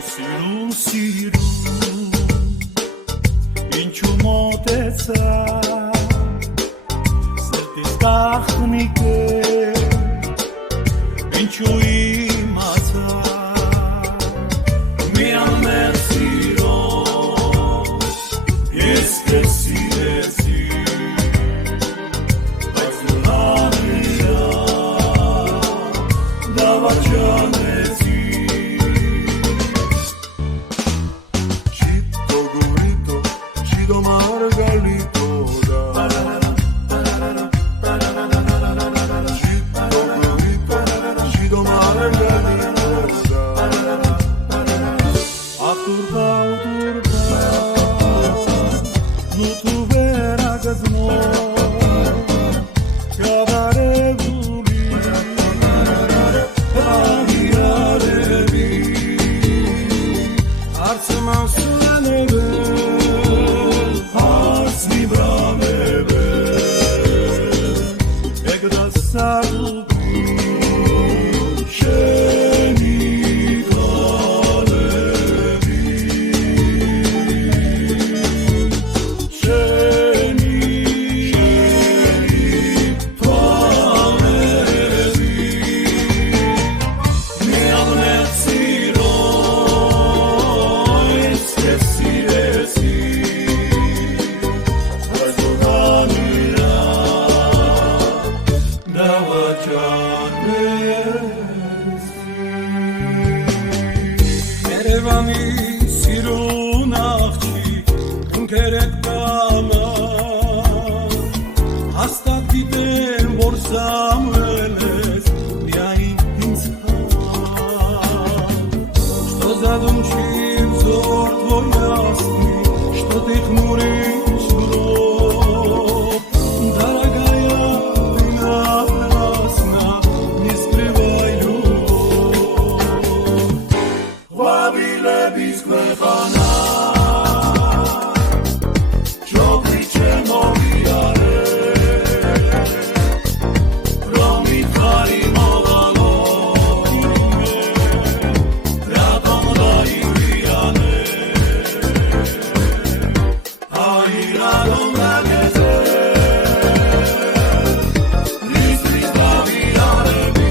siru inchu moteza sertis tahnike inchu imata mi amersiro esqueci azulania dava janesi Margalito da Cido Margalito da Turba Lutu vera gazmo Kadare guli Ahiarevi Arsma sulaneve Erevani sirunakchi kerekana hasta giden borsameles yain insa что задумчив взор твой ясный что ты хмуришь гроб дорогая ты напрасно не скрывай Vavilebis kvechana Chokri chemoviare Romit karimogalo Radom da iriane Airadom da geze Ris da vilarebi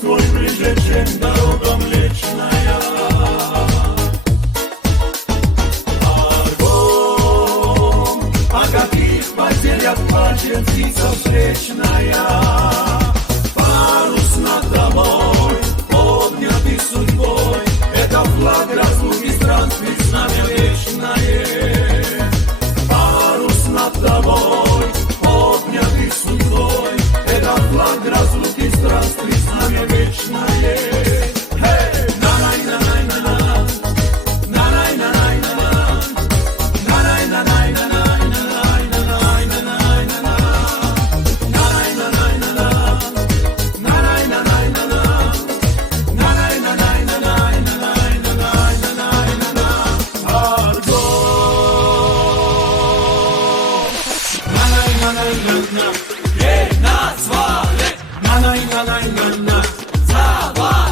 Твой прижечен дорога млечная Аргон, о каких потерях плачет птица встречная Парус над тобой, поднятый судьбой Это флаг разлуки странствий, знамя вечное Парус над тобой, поднятый судьбой Это флаг разлуки странствий, знамя вечное Naзвали, на-най-на-най-на-на, завали.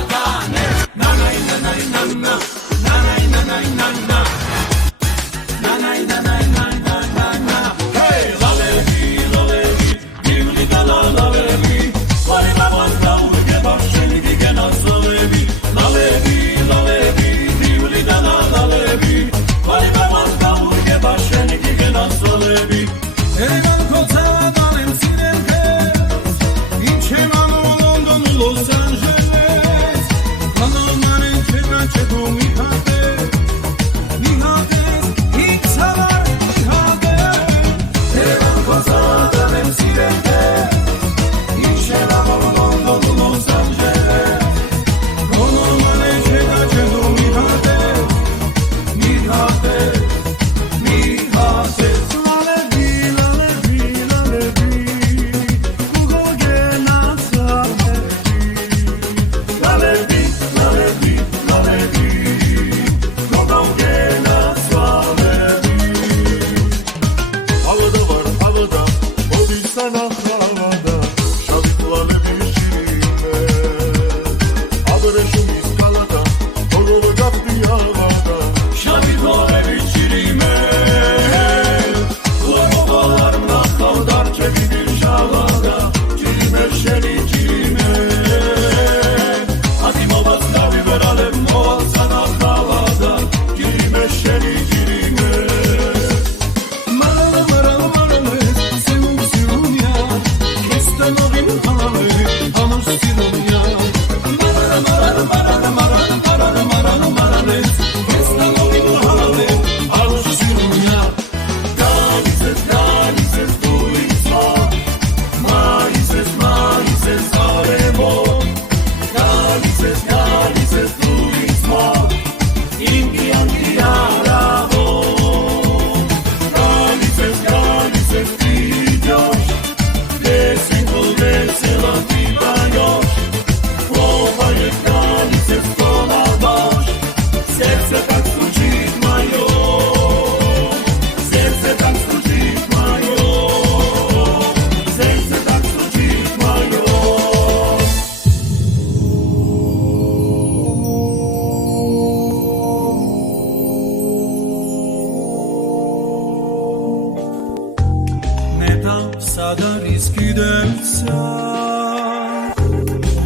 კიდევცა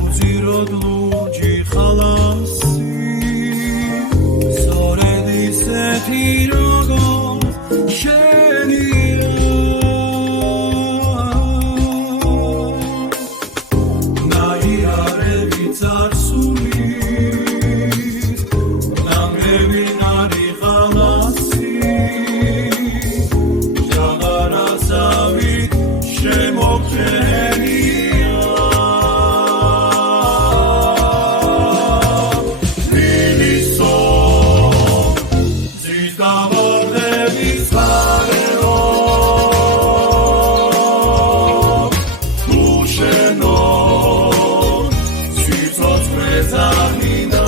უძიროდ ლურჯი ხალასი სწორედ ისეთი როგორ შენია ნაიარები წარსული ნამები ნარი ხალასი ჟაღარასავით შემოხენია ვილისო ძის გამორდების ხარეო თუ შენო სიცოცხლე ზამინდა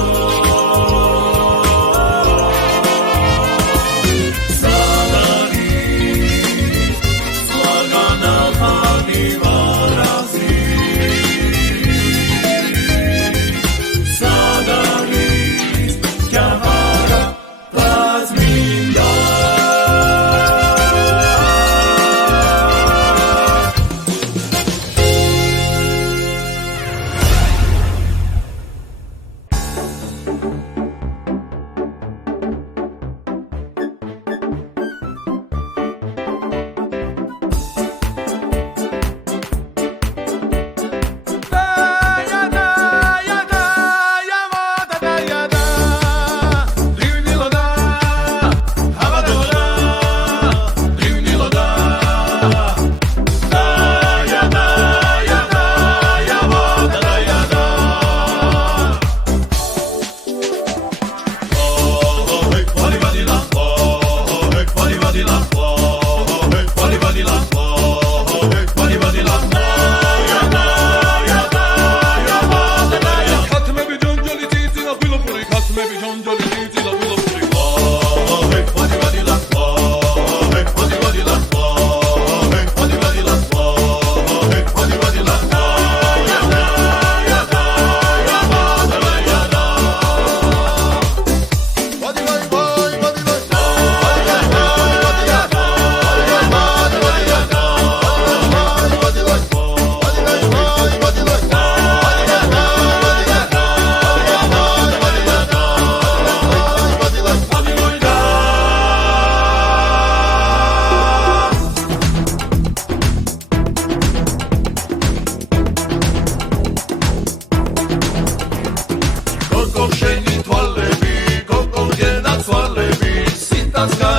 Let's go.